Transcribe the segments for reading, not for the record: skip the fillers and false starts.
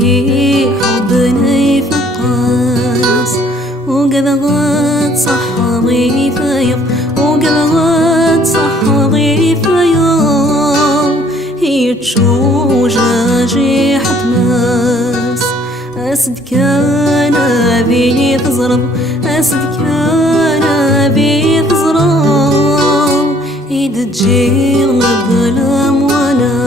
وليكي حبنا يفقس وقد غاد صحابي فيض وقد غاد صحابي فيض هي تشوجة جي حتماس أسد كان أبي تزرب أسد كان أبي تزرب إيد تجير بلا وناس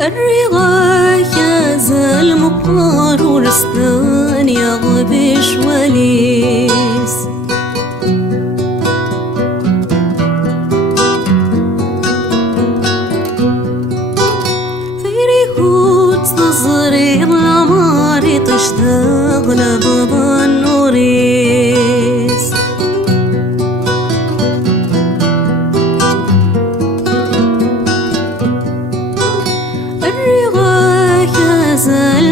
الرغاية يازال مقار ورستان يغبش وليس فيري هوت تصغري العماري تشتغل بابا النوريس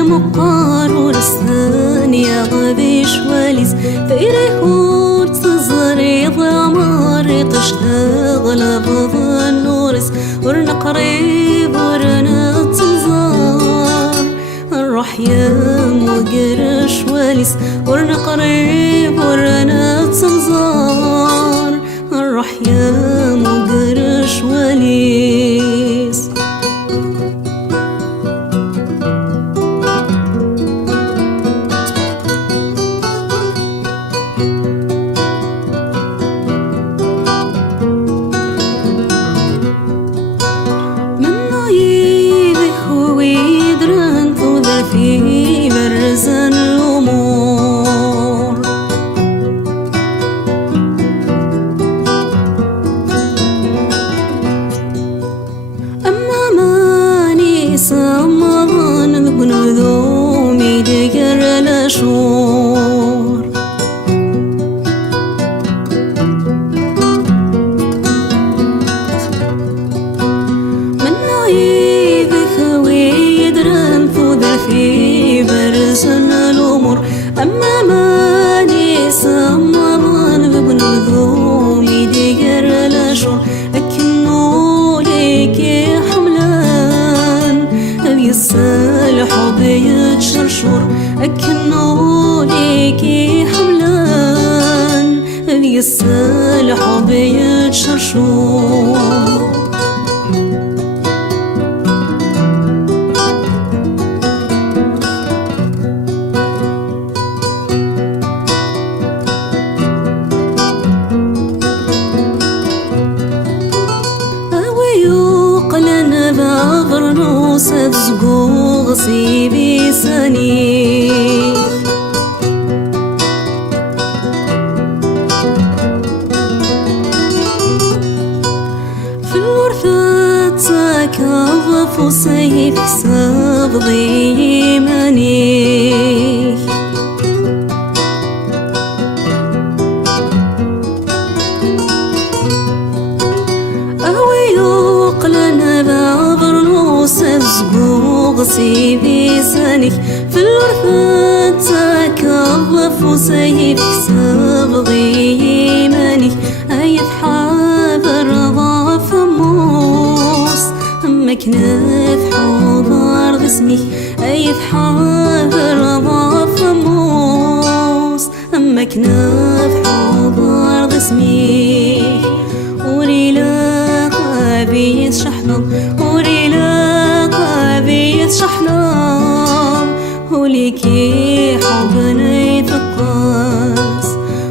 المقار ورستان يغبش وليس فيري هوت تصغري ضماري تشتغل بابا النورس ورنا قريب ورنا تنظار نروح يام وقرش وليس ورنا قريب ورنا تنظار نروح يام وقرش وليس في برز الأمور أما ماني سمضان بنذومي دقر الأشور من نعيب خوي يدرن في برز الأمور أما ماني سمضان بنذومي دقر الأشور أكنو ليكي حملان أبي الصالح وبيتشرشور أكنو ليكي حملان أبي الصالح وبيتشرشور باغرنوس تزقوغ صيبي سني في الورثة تكظف وسيف حساب ضيماني زقوغ سيبي سانيك في الورثة تكظف وسيف حساب ضيمانيك أيد حاضر ضعف موس أما كناف حضر غسميك أيد حاضر ضعف موس أما كناف حضر غسميك وريلا قابيت شحنظ وريلا شحنام وليكي حبنا يفقس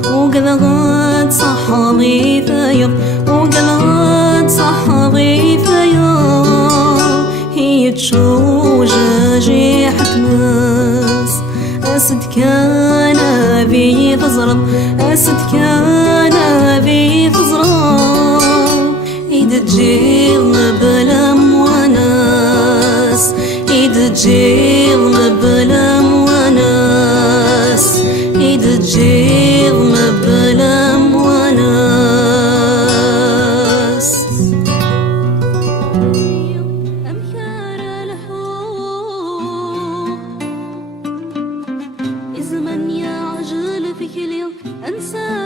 وقد غاد صحابي فيض وقد غاد صحابي فيض هي تشوجة جي حتماس أسد كان أبي تزرب أسد كان أبي تزرب إيد تجير بلا وناس إيد تجير بلا وناس إيد تجير بلا وناس أمثال الحور أنسى